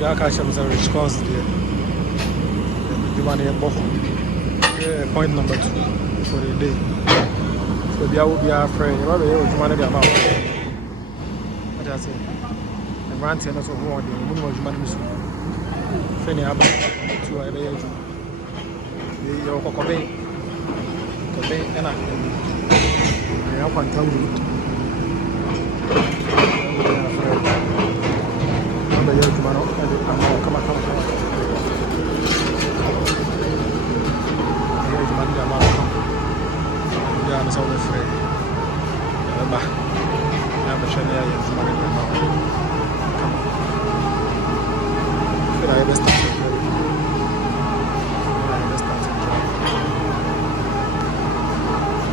ya catch them some response there. The one here point number 2 for the day. So there will be our friend. You remember you money the amount. What I say? The man tell us who want the money was money miss. Feni aba to ebe ya ju. Yo kokobe. Kobe ena. Ya kwanta road. Remember you tomorrow amount come. Yeah, I'm sorry, friend. I'm a China, I'm a China. Come on.